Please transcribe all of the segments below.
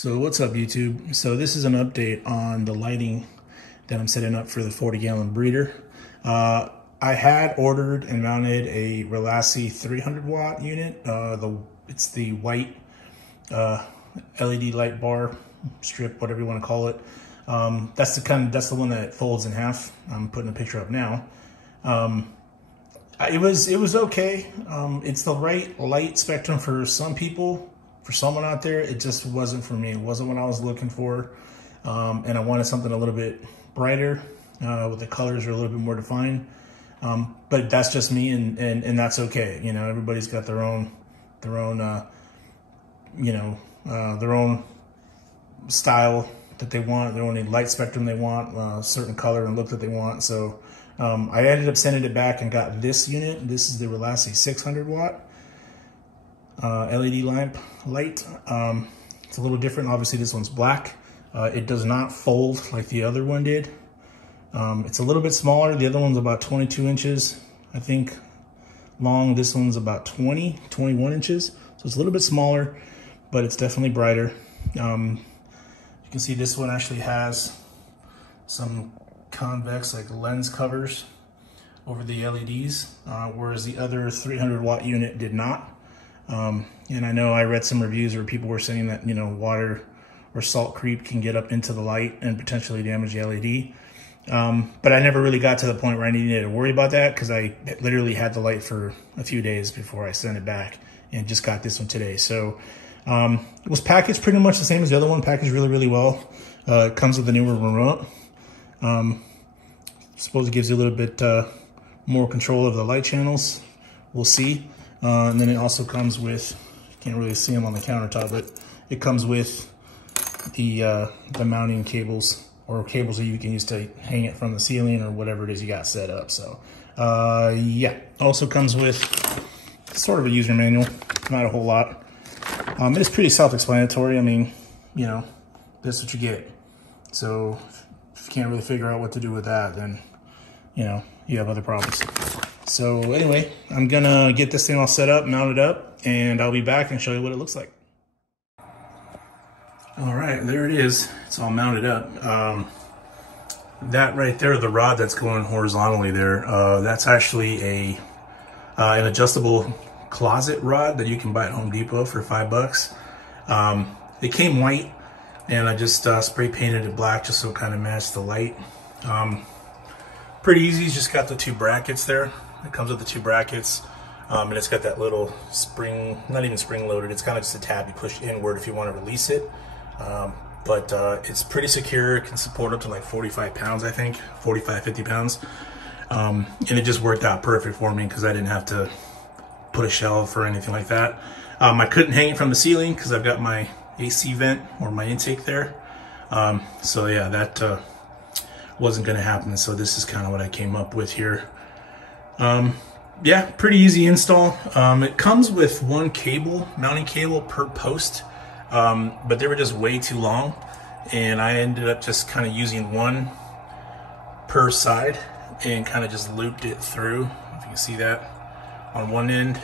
So what's up, YouTube? So this is an update on the lighting that I'm setting up for the 40-gallon breeder. I had ordered and mounted a Relassy 600W unit. It's the white LED light bar strip, whatever you want to call it. That's the one that folds in half. I'm putting a picture up now. It was okay. It's the right light spectrum for some people. For someone out there, it just wasn't for me. It wasn't what I was looking for. And I wanted something a little bit brighter, with the colors are a little bit more defined. But that's just me, and that's okay. You know, everybody's got their own style that they want, their own light spectrum they want, certain color and look that they want. So I ended up sending it back and got this unit. This is the Relassy 600W LED lamp light. It's a little different. Obviously this one's black. It does not fold like the other one did. It's a little bit smaller. The other one's about 22 inches, I think, long. This one's about 21 inches. So it's a little bit smaller, but it's definitely brighter. You can see this one actually has some convex like lens covers over the LEDs, whereas the other 300-watt unit did not. And I know I read some reviews where people were saying that, you know, water or salt creep can get up into the light and potentially damage the LED. But I never really got to the point where I needed to worry about that, because I literally had the light for a few days before I sent it back, and just got this one today. So it was packaged pretty much the same as the other one, packaged really, really well. It comes with a newer remote. Suppose it gives you a little bit more control of the light channels. We'll see. And then it also comes with, you can't really see them on the countertop, but it comes with the mounting cables, or cables that you can use to hang it from the ceiling or whatever it is you got set up. So yeah, also comes with sort of a user manual, not a whole lot. It's pretty self-explanatory. I mean, you know, that's what you get. So if you can't really figure out what to do with that, then, you know, you have other problems. So anyway, I'm gonna get this thing all set up, mounted up, and I'll be back and show you what it looks like. All right, there it is. It's all mounted up. That right there, the rod that's going horizontally there, that's actually an adjustable closet rod that you can buy at Home Depot for $5. It came white, and I just spray painted it black just so it kind of matched the light. Pretty easy. It's just got the two brackets there. It comes with the two brackets, and it's got that little spring, not even spring loaded, it's kind of just a tab you push inward if you want to release it. But it's pretty secure. It can support up to like 45 pounds, I think, 45, 50 pounds. And it just worked out perfect for me because I didn't have to put a shelf or anything like that. I couldn't hang it from the ceiling because I've got my AC vent or my intake there. So yeah, that wasn't going to happen. So this is kind of what I came up with here. Yeah, pretty easy install. It comes with one cable, mounting cable per post, but they were just way too long, and I ended up just kind of using one per side and kind of just looped it through, if you can see that, on one end,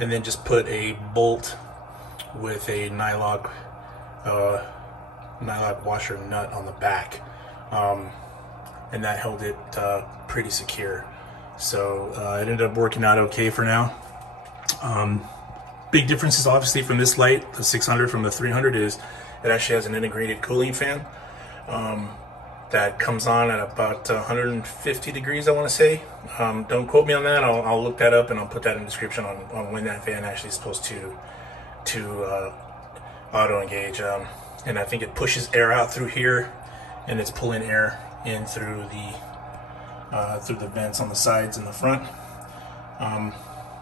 and then just put a bolt with a nylock washer nut on the back, and that held it pretty secure. So it ended up working out okay for now. Big differences obviously from this light, the 600 from the 300, is it actually has an integrated cooling fan that comes on at about 150 degrees, I want to say. Don't quote me on that. I'll look that up and I'll put that in the description on when that fan actually is supposed to auto engage. And I think it pushes air out through here, and it's pulling air in through the vents on the sides and the front.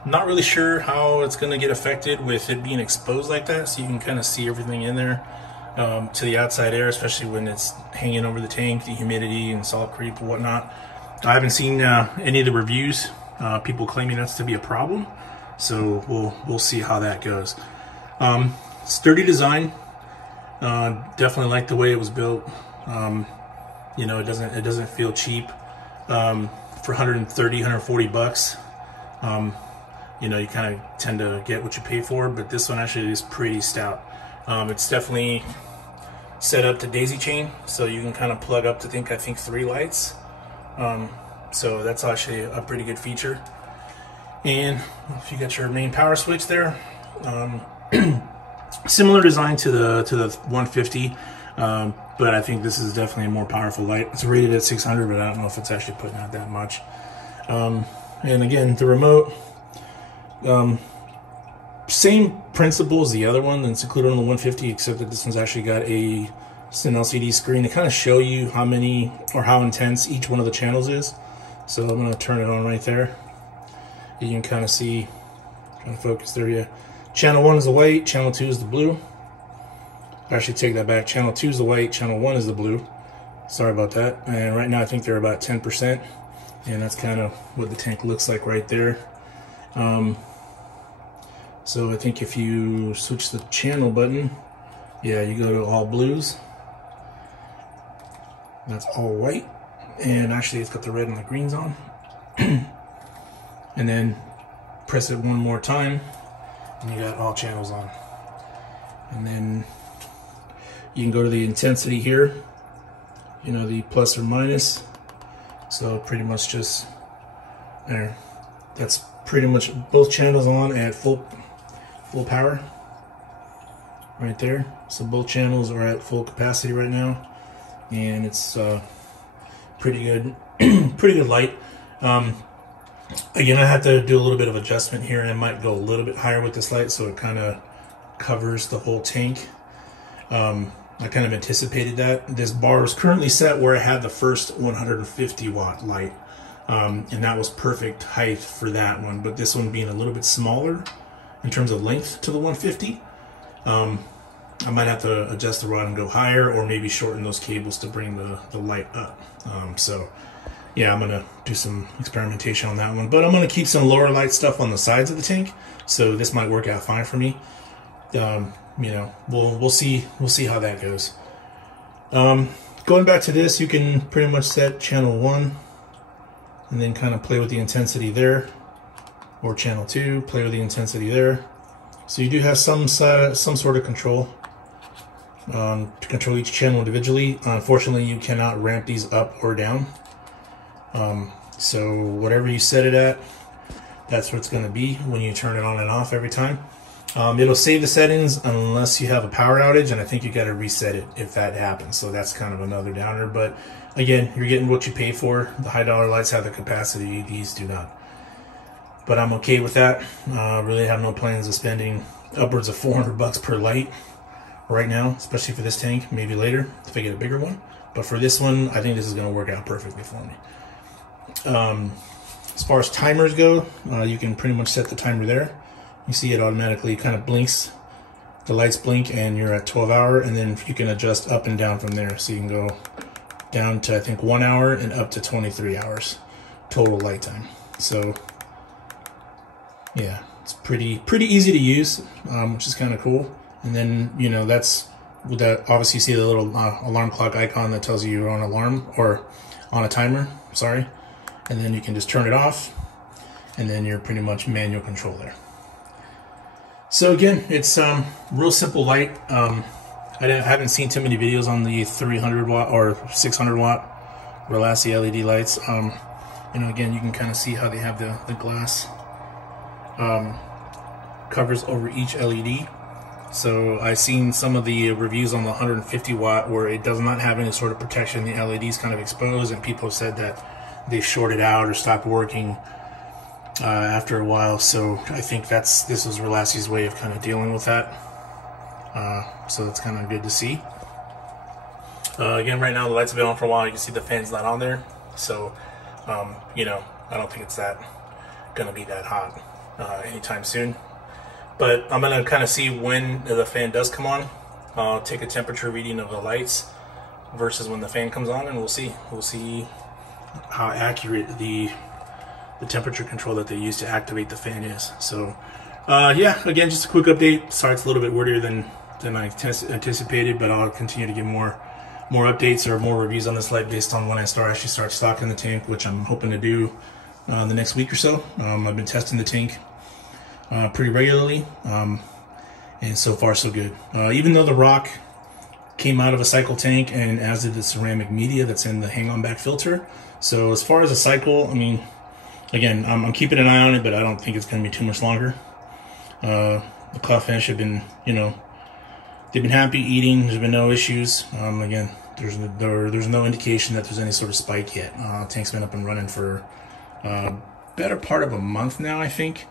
Not really sure how it's going to get affected with it being exposed like that, so you can kind of see everything in there to the outside air, especially when it's hanging over the tank, the humidity and salt creep and whatnot. I haven't seen any of the reviews, people claiming that's to be a problem, so we'll see how that goes. Sturdy design, definitely like the way it was built. You know, it doesn't feel cheap. For 130, 140 bucks. You know, you kind of tend to get what you pay for, but this one actually is pretty stout. It's definitely set up to daisy chain, so you can kind of plug up to I think 3 lights. So that's actually a pretty good feature. And if you got your main power switch there, similar design to the 150, but I think this is definitely a more powerful light. It's rated at 600, but I don't know if it's actually putting out that much. And again, the remote, same principle as the other one that's included on the 150, except that this one's actually got an LCD screen to kind of show you how many or how intense each one of the channels is. So I'm going to turn it on right there. You can kind of see, kind of focus there. Yeah, channel 1 is the white, channel 2 is the blue. Actually, take that back. Channel 2 is the white, channel 1 is the blue. Sorry about that. And right now I think they're about 10%, and that's kind of what the tank looks like right there. So I think if you switch the channel button, yeah, you go to all blues. That's all white, and actually it's got the red and the greens on. And then press it one more time, and you got all channels on. And then you can go to the intensity here, you know, the plus or minus. So pretty much just there. That's pretty much both channels on at full power right there. So both channels are at full capacity right now, and it's pretty good pretty good light. Again, I have to do a little bit of adjustment here, and I might go a little bit higher with this light so it kind of covers the whole tank. I kind of anticipated that. This bar is currently set where I had the first 150 watt light, and that was perfect height for that one. But this one being a little bit smaller in terms of length to the 150, I might have to adjust the rod and go higher, or maybe shorten those cables to bring the light up. So yeah, I'm gonna do some experimentation on that one, but I'm gonna keep some lower light stuff on the sides of the tank, so this might work out fine for me. You know, we'll see how that goes. Going back to this, you can pretty much set channel 1 and then kind of play with the intensity there, or channel 2, play with the intensity there. So you do have some sort of control to control each channel individually. Unfortunately, you cannot ramp these up or down. So whatever you set it at, that's what it's going to be when you turn it on and off every time. It'll save the settings unless you have a power outage, and I think you got to reset it if that happens. So that's kind of another downer. But again, you're getting what you pay for. The high dollar lights have the capacity; these do not. But I'm okay with that. Really have no plans of spending upwards of $400 per light right now, especially for this tank. Maybe later if I get a bigger one. But for this one, I think this is going to work out perfectly for me. As far as timers go, you can pretty much set the timer there. You see it automatically kind of blinks. The lights blink and you're at 12 hour, and then you can adjust up and down from there. So you can go down to I think 1 hour and up to 23 hours total light time. So yeah, it's pretty easy to use, which is kind of cool. And then, you know, that's with that, obviously you see the little alarm clock icon that tells you you're on alarm or on a timer, sorry. And then you can just turn it off, and then you're pretty much manual control there. So again, it's real simple light. I haven't seen too many videos on the 300 watt or 600 watt Relassy LED lights. You know, again, you can kind of see how they have the glass covers over each LED. So I've seen some of the reviews on the 150 watt where it does not have any sort of protection. The LED's kind of exposed, and people have said that they shorted out or stopped working after a while. So I think this was Relassy's way of kind of dealing with that. So that's kind of good to see. Again, right now the lights have been on for a while. You can see the fan's not on there. So, you know, I don't think it's gonna be that hot anytime soon. But I'm gonna kind of see when the fan does come on. I'll take a temperature reading of the lights versus when the fan comes on, and we'll see how accurate the temperature control that they use to activate the fan is. So yeah, again, just a quick update. Sorry it's a little bit weirder than I anticipated, but I'll continue to give more updates or more reviews on this light based on when I actually start stocking the tank, which I'm hoping to do the next week or so. I've been testing the tank pretty regularly, and so far so good. Even though the rock came out of a cycle tank, and as did the ceramic media that's in the hang-on back filter. So as far as a cycle, I mean, again, I'm keeping an eye on it, but I don't think it's going to be too much longer. The cloth finish have been, you know, they've been happy eating. There's been no issues. Again, there's no indication that there's any sort of spike yet. Tank's been up and running for better part of a month now, I think.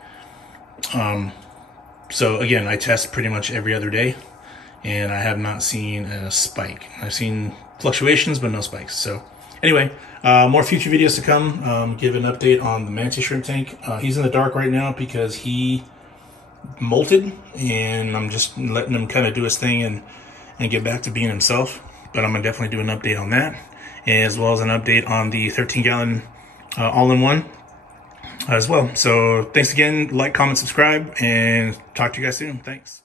So again, I test pretty much every other day, and I have not seen a spike. I've seen fluctuations, but no spikes. So anyway, more future videos to come. Give an update on the mantis shrimp tank. He's in the dark right now because he molted, and I'm just letting him kind of do his thing and get back to being himself. But I'm gonna definitely do an update on that, as well as an update on the 13-gallon all-in-one as well. So thanks again. Like, comment, subscribe, and talk to you guys soon. Thanks.